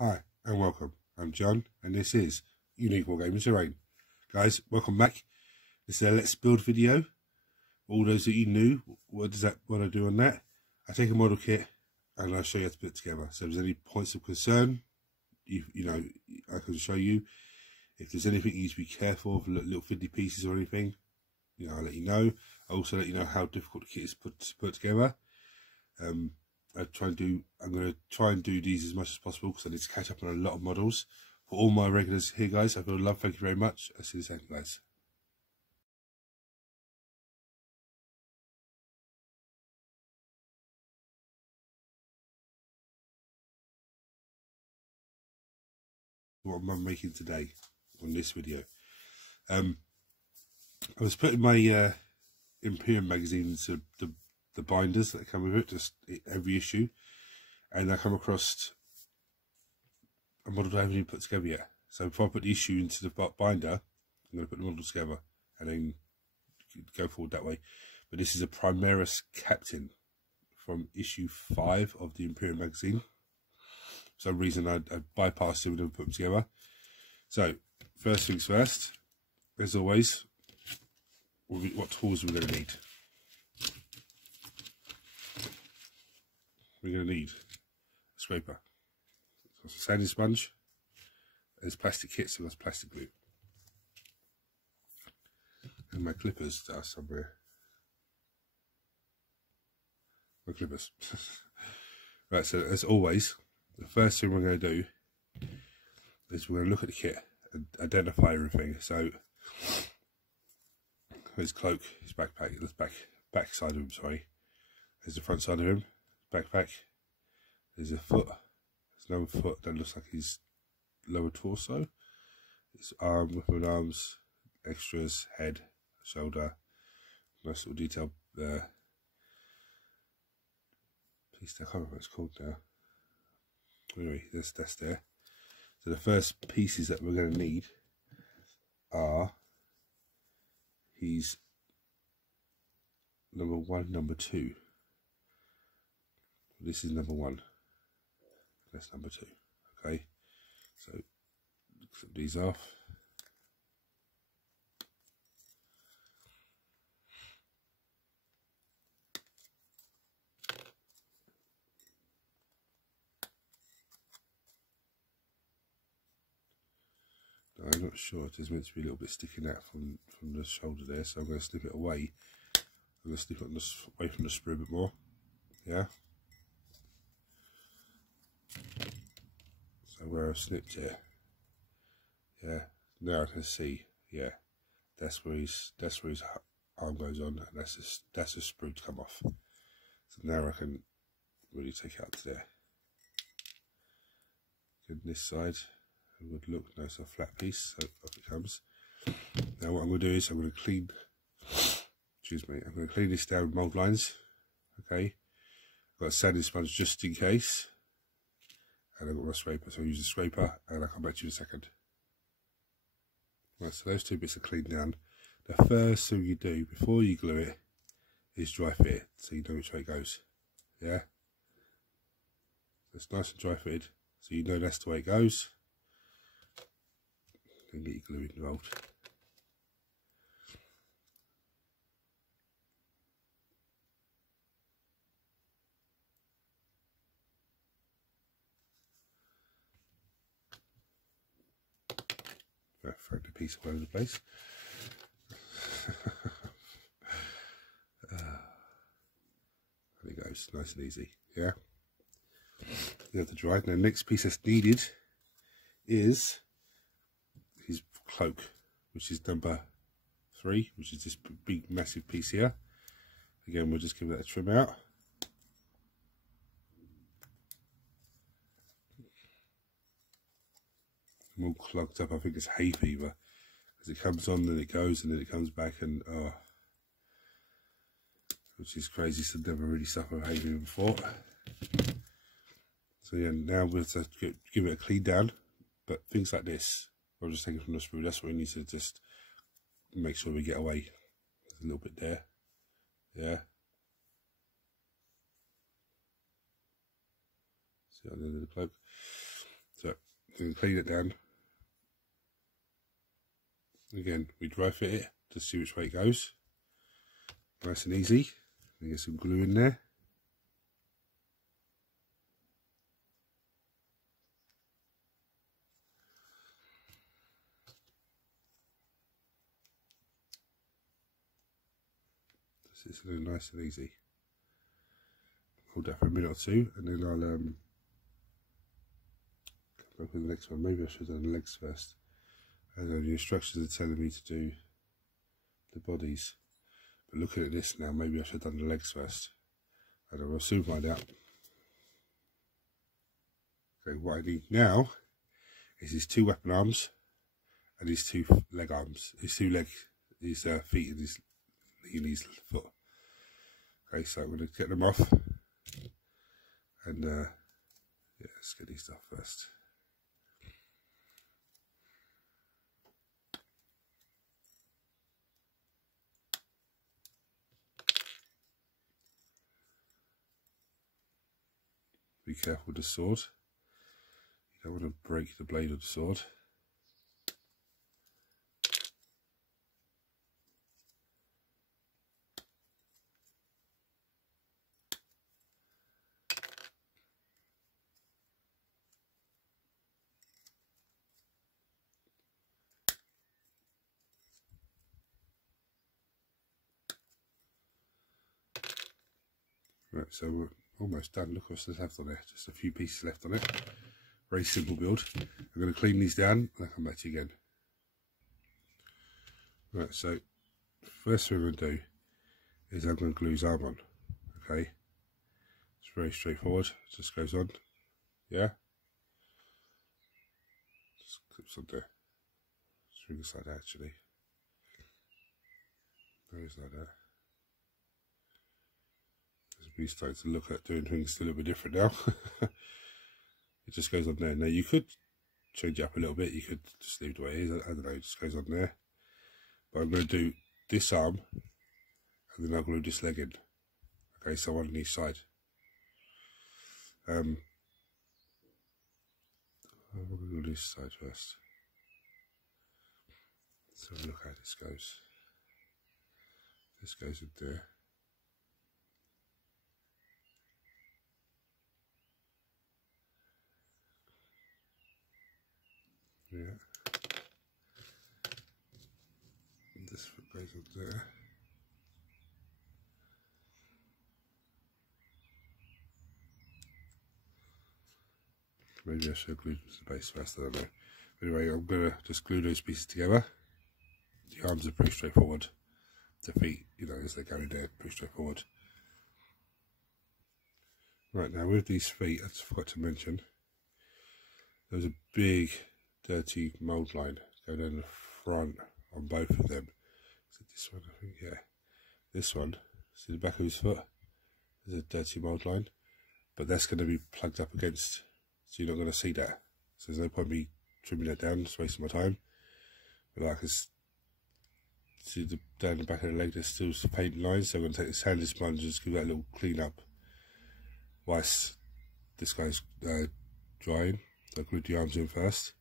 Hi and welcome. I'm John and this is Unique Wargaming Terrain. Guys, welcome back. This is a Let's Build video. All those that you knew, what I do on that? I take a model kit and I show you how to put it together. So if there's any points of concern, you know, I can show you. If there's anything you need to be careful of, little fiddly pieces or anything, you know, I'll let you know. I also let you know how difficult the kit is to put together. I'm going to try and do these as much as possible because I need to catch up on a lot of models. For all my regulars here, guys, I feel love. Thank you very much. I'll see you soon, guys. What am I making today on this video? I was putting my Imperium magazine into the binders that come with it, just every issue, and I come across a model I haven't even put together yet. So before I put the issue into the binder, I'm going to put the model together and then go forward that way. But this is a Primaris Captain from issue 5 of the Imperium magazine. For some reason I bypassed it and never put them together. So first things first, as always, what tools we're going to need. We're going to need a scraper, a sanding sponge, there's plastic kits, so that's plastic glue, and my clippers are somewhere. My clippers. Right, so as always, the first thing we're going to do is we're going to look at the kit and identify everything. So his cloak, his backpack, the back side of him, sorry. There's the front side of him, backpack. There's a foot. There's another foot that looks like his lower torso. His arm, weapon arms, extras, head, shoulder. Nice little detail there. Please, I can't remember what it's called now. Anyway, that's there. So the first pieces that we're going to need are his number 1, number 2. This is number 1. That's number 2. Okay, so clip these off. Now, I'm not sure, it is meant to be a little bit sticking out from the shoulder there, so I'm going to snip it away. I'm going to snip it away from the sprue a bit more. Yeah. So where I've snipped it, yeah, now I can see, yeah, that's where his arm goes on, and that's a sprue to come off. So now I can really take it out to there. Good, this side, it would look nice, a flat piece, so off it comes. Now what I'm going to do is I'm going to clean, I'm going to clean this down with mould lines. Okay, I've got a sanding sponge just in case. And I've got my scraper, so I'll use the scraper and I'll come back to you in a second. Right, so those 2 bits are cleaned down. The first thing you do before you glue it is dry fit it, so you know which way it goes. Yeah? So it's nice and dry fitted, so you know that's the way it goes. Then get your glue involved. Throw the piece all over the place. There it goes, nice and easy. Yeah. You have to dry it. Now, the next piece that's needed is his cloak, which is number 3, which is this big, massive piece here. Again, we'll just give that a trim out. I'm all clogged up. I think it's hay fever because it comes on, then it goes, and then it comes back, and which is crazy. So I've never really suffered hay fever before. So yeah, now we'll have to give it a clean down. But things like this, I'll just take it from the sprue. That's what we need to just make sure we get away. There's a little bit there. Yeah. See on the end of the cloak. So and clean it down. Again, we dry fit it to see which way it goes. Nice and easy. And get some glue in there. This is nice and easy. Hold that for a minute or two, and then I'll come back with the next one. Maybe I should have done the legs first. I don't know, the instructions are telling me to do the bodies, but looking at this now, maybe I should have done the legs first. I don't know, we'll soon find out. Okay, what I need now is these 2 weapon arms and these 2 leg arms. These 2 leg, these feet and these knee and his foot. Okay, so I'm going to get them off, and yeah, let's get these off first. Be careful with the sword. You don't want to break the blade of the sword. Right, so we're almost done. Look what's left on there. Just a few pieces left on it. Very simple build. I'm going to clean these down and I'll come back to you again. Right, so first thing I'm going to do is I'm going to glue his arm on. Okay, it's very straightforward. It just goes on. Yeah, just clips on there. Strings like that actually. Goes like that. We starting to look at doing things a little bit different now. It just goes on there. Now you could change it up a little bit. You could just leave it the way it is. I don't know. It just goes on there. But I'm going to do this arm, and then I'll glue this leg in. Okay, so one on each side. I'm going to do this side first. So look how this goes. This goes in there. Yeah. And this foot goes up there. Maybe I should glue the base first, I don't know. Anyway, I'm going to just glue those pieces together. The arms are pretty straightforward. The feet, you know, as they go in there, pretty straightforward. Right, now with these feet, I just forgot to mention, there's a big dirty mould line going down the front on both of them. Is it this one? I think, yeah. This one, see the back of his foot? There's a dirty mould line, but that's going to be plugged up against, so you're not going to see that. So there's no point me trimming that down, just wasting my time. But I can see down the back of the leg, there's still some paint lines, so I'm going to take this handy sponge and just give that a little clean up whilst this guy's drying. So I glued the arms in first.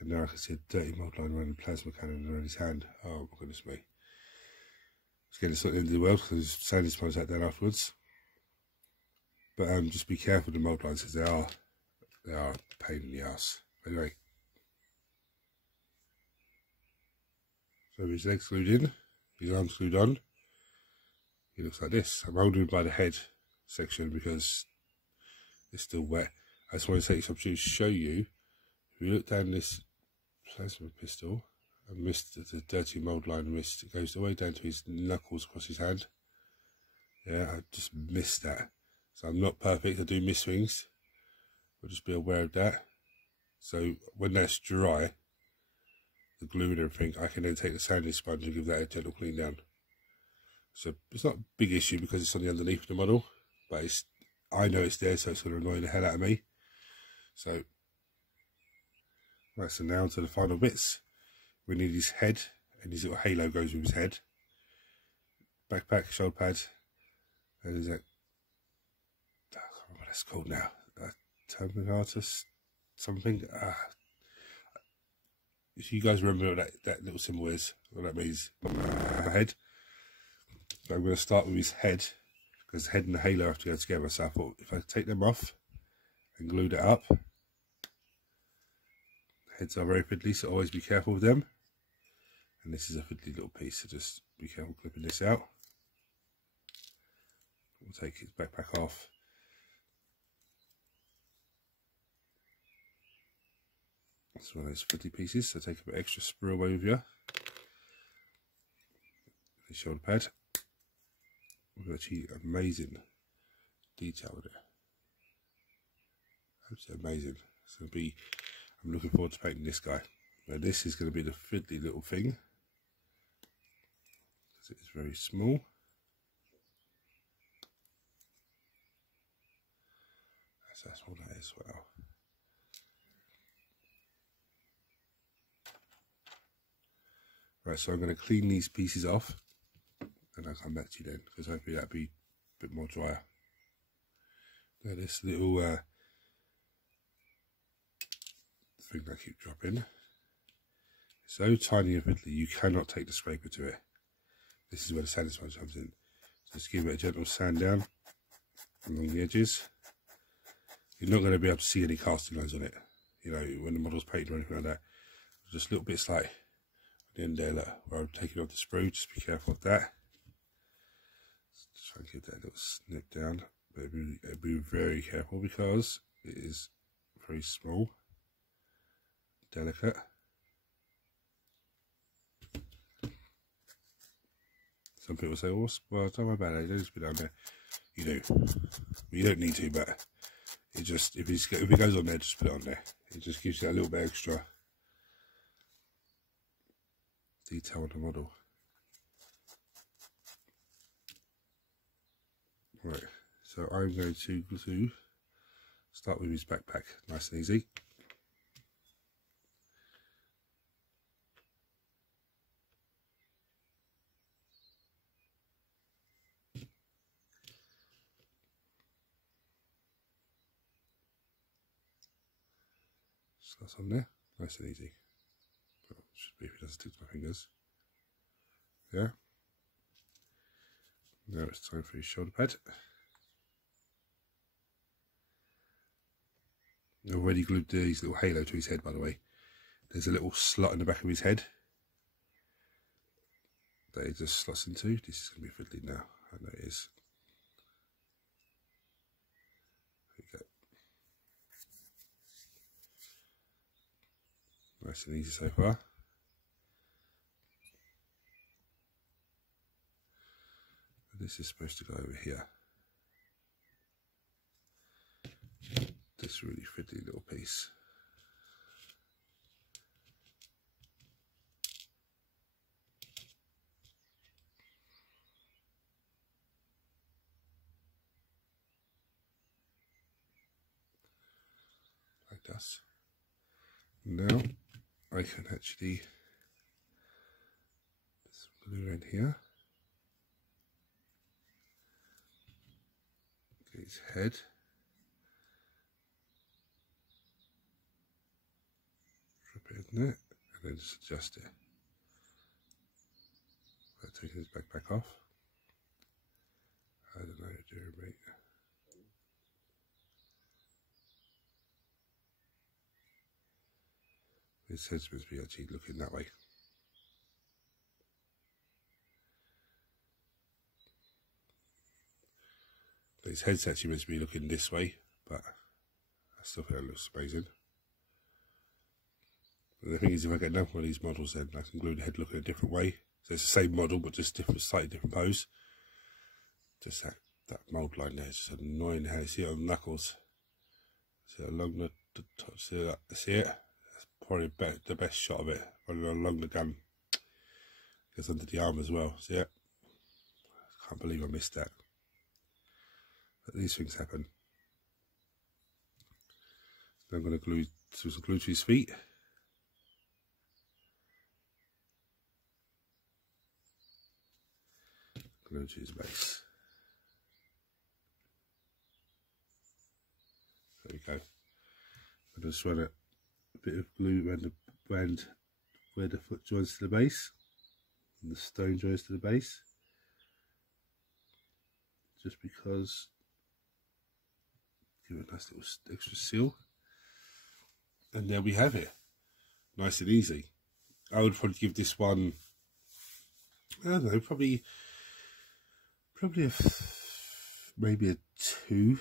And now I can see a dirty mould line around the plasma cannon around his hand. Oh my goodness me. It's getting to the end of the world because there's sanding sponge that down afterwards. But just be careful with the mould lines because they are a pain in the ass. Anyway. So his legs glued in, his arms glued on. He looks like this. I'm holding him by the head section because it's still wet. I just want to take this opportunity to show you. If you look down this plasma pistol and missed the dirty mould line missed, it goes all the way down to his knuckles across his hand. Yeah, I just missed that. So I'm not perfect, I do miss things. But just be aware of that. So when that's dry, the glue and everything, I can then take the sanding sponge and give that a gentle clean down. So it's not a big issue because it's on the underneath of the model, but I know it's there, so it's going to annoy the hell out of me. So right, so now to the final bits. We need his head, and his little halo goes with his head. Backpack, shoulder pad, and is that, I can't remember what that's called now. Terminatus something. if you guys remember what that little symbol is, what that means, head. So I'm going to start with his head, because the head and the halo have to go together. So I thought if I take them off and glued it up, heads are very fiddly, so always be careful with them. And this is a fiddly little piece, so just be careful clipping this out. We'll take his backpack off. That's one of those fiddly pieces, so take a bit extra sprue away with you. The shoulder pad. We've actually amazing detail with it. Absolutely amazing. It's going to be, I'm looking forward to painting this guy. Now this is going to be the fiddly little thing, because it is very small. That's what that is as well. Right, so I'm going to clean these pieces off, and I'll come back to you then, because hopefully that'll be a bit more drier. Now this little thing I keep dropping, it's so tiny and fiddly you cannot take the scraper to it. This is where the sand sponge comes in. Just give it a gentle sand down along the edges. You're not going to be able to see any casting lines on it, you know, when the model's painted or anything like that. Just little bits like the end there, look, where I'm taking off the sprue. Just be careful of that. Just try and get that little snip down, but be very careful because it is very small, delicate. Some people say, well, don't worry about it, don't just put it down there. You do, you don't need to, but it just, if it goes on there, just put it on there. It just gives you a little bit extra detail on the model. Right, so I'm going to start with his backpack, nice and easy. So that's on there, nice and easy. Well, should be if it doesn't stick to my fingers. Yeah. Now it's time for his shoulder pad. I've already glued his little halo to his head, by the way. There's a little slot in the back of his head that it just slots into. This is going to be fiddly now. I know it is. There you go. Nice and easy so far. This is supposed to go over here. This really fiddly little piece. Like this. Now I can actually just glue in here. His head. Drop it in there and then just adjust it. By taking his backpack off. I don't know how to do it, mate. His head's supposed to be actually looking that way. His head's actually meant to be looking this way, but I still think it looks amazing. But the thing is, if I get enough of these models, then I can glue the head looking a different way. So it's the same model, but just different, slightly different pose. Just that mould line there is just annoying how you see it on knuckles. See it along the top, see it? That's probably the best shot of it, running along the gun. Goes under the arm as well, see it? I can't believe I missed that. But these things happen. Now I'm going to glue some glue to his feet. Glue to his base. There we go. I'm just run a bit of glue around the band where the foot joins to the base and the stone joins to the base, just because, give it a nice little extra seal, and there we have it, nice and easy. I would probably give this one, I don't know, probably maybe a 2,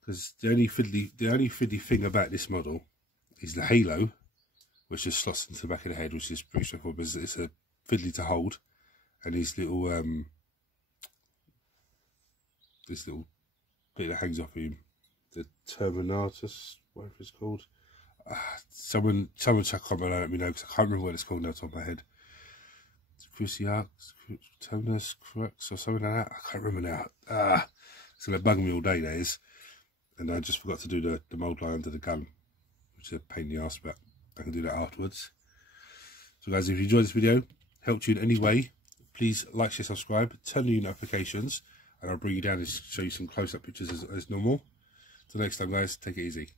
because the only fiddly thing about this model is the halo, which just slots into the back of the head, which is pretty straightforward, but it's a fiddly to hold, and these little this little bit that hangs off him, the terminatus, whatever it's called. Someone check comment, let me know, because I can't remember what it's called now off the top of my head. Cruciax, terminus crux, or something like that. I can't remember now. It's gonna bug me all day, that is. And I just forgot to do the mould line under the gun, which is a pain in the ass, but I can do that afterwards. So guys, if you enjoyed this video, helped you in any way, please like, share, subscribe, turn on your notifications, and I'll bring you down and show you some close-up pictures as normal. Till next time guys, take it easy.